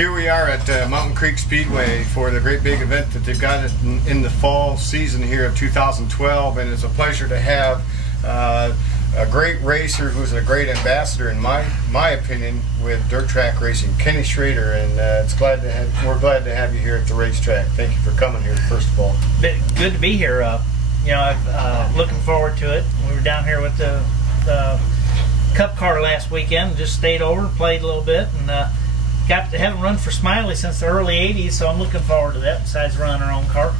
Here we are at Mountain Creek Speedway for the great big event that they've got in the fall season here of 2012, and it's a pleasure to have a great racer who's a great ambassador, in my opinion, with dirt track racing, Kenny Schrader, and we're glad to have you here at the racetrack. Thank you for coming here, first of all. Good to be here. I'm looking forward to it. We were down here with the Cup car last weekend, just stayed over, played a little bit, and haven't run for Smiley since the early 80s, so I'm looking forward to that, besides running our own car.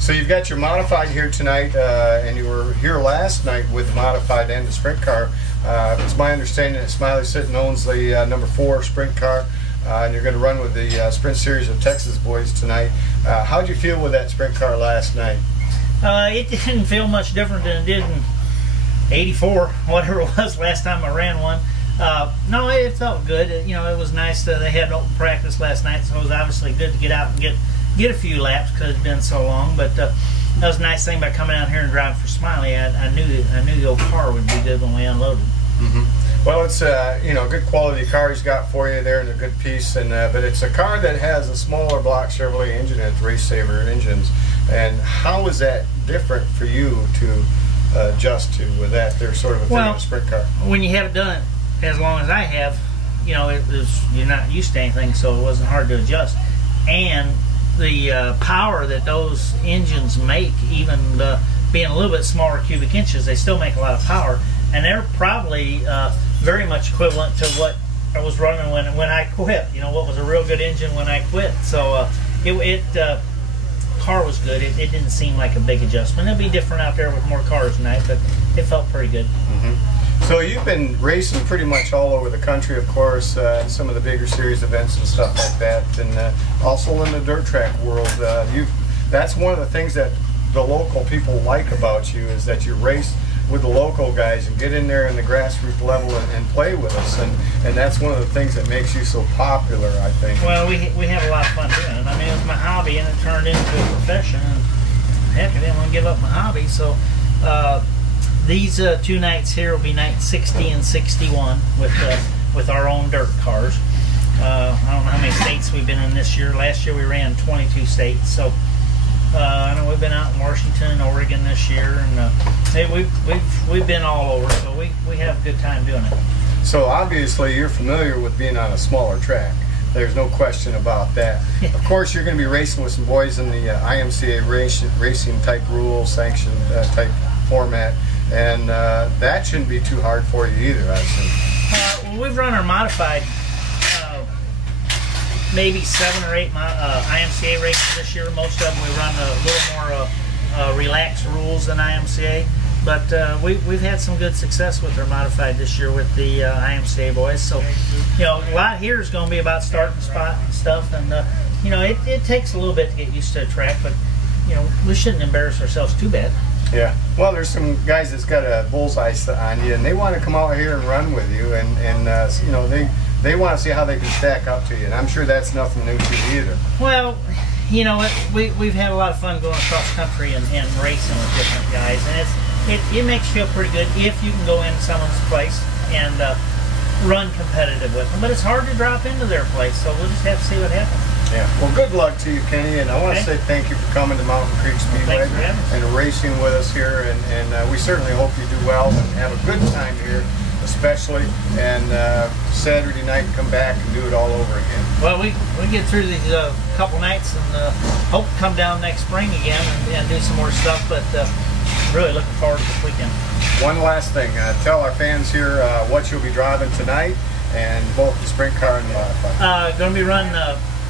So you've got your modified here tonight, and you were here last night with the modified and the sprint car. It's my understanding that Smiley Sitton owns the number 4 sprint car, and you're going to run with the Sprint Series of Texas boys tonight. How did you feel with that sprint car last night? It didn't feel much different than it did in 84, whatever it was last time I ran one. No, it felt good. It was nice that they had open practice last night, so it was obviously good to get out and get a few laps because it's been so long. But that was a nice thing about coming out here and driving for Smiley. I knew the old car would be good when we unloaded. Well, it's a good quality car he's got for you there, and a good piece. And but it's a car that has a smaller block Chevrolet engine and Race Saver engines. And how is that different for you to adjust to with that? They're sort of a thing of a sprint car. When you haven't done it as long as I have, you're not used to anything, so it wasn't hard to adjust. And the power that those engines make, even being a little bit smaller cubic inches, they still make a lot of power, and they're probably very much equivalent to what I was running when I quit. What was a real good engine when I quit. So car was good. It didn't seem like a big adjustment. It'll be different out there with more cars tonight, but it felt pretty good. So you've been racing pretty much all over the country, of course, in some of the bigger series events and stuff like that, and also in the dirt track world. That's one of the things that the local people like about you, is that you race with the local guys and get in there in the grassroots level and play with us, and that's one of the things that makes you so popular, I think. Well, we have a lot of fun doing it. I mean, it was my hobby, and it turned into a profession, and heck, I didn't want to give up my hobby, so these 2 nights here will be night 60 and 61 with our own dirt cars. I don't know how many states we've been in this year. Last year we ran 22 states, so I know we've been out in Washington and Oregon this year, and hey, we've been all over, so we have a good time doing it. So obviously you're familiar with being on a smaller track. There's no question about that. Of course, you're going to be racing with some boys in the IMCA racing type rules, sanction type format, and that shouldn't be too hard for you either, I assume. Well, we've run our modified maybe 7 or 8 IMCA races this year. Most of them we run a little more relaxed rules than IMCA, but we've had some good success with our modified this year with the IMCA boys. So a lot here is going to be about starting spot and stuff, and it takes a little bit to get used to a track, but we shouldn't embarrass ourselves too bad. Yeah. Well, there's some guys that's got a bullseye on you, and they want to come out here and run with you, and they want to see how they can stack up to you, and I'm sure that's nothing new to you either. Well, we've had a lot of fun going across country and racing with different guys, and it makes you feel pretty good if you can go into someone's place and run competitive with them. But it's hard to drop into their place, so we'll just have to see what happens. Yeah. Well, good luck to you, Kenny, and I want to say thank you for coming to Mountain Creek Speedway and racing with us here, and we certainly hope you do well and have a good time here, especially, and Saturday night come back and do it all over again. Well, we get through these couple nights and hope to come down next spring again and do some more stuff, but really looking forward to this weekend. One last thing, tell our fans here what you'll be driving tonight, and both the sprint car and the modified. Going to be running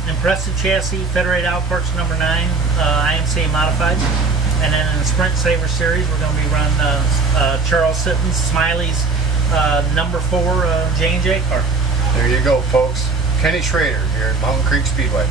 Impressive Chassis Federated Outparts number 9 IMCA modified, and then in the Sprint Saver series we're going to be running Charles Sitton's Smiley's number 4 J&J car. There you go, folks. Kenny Schrader here at Mountain Creek Speedway.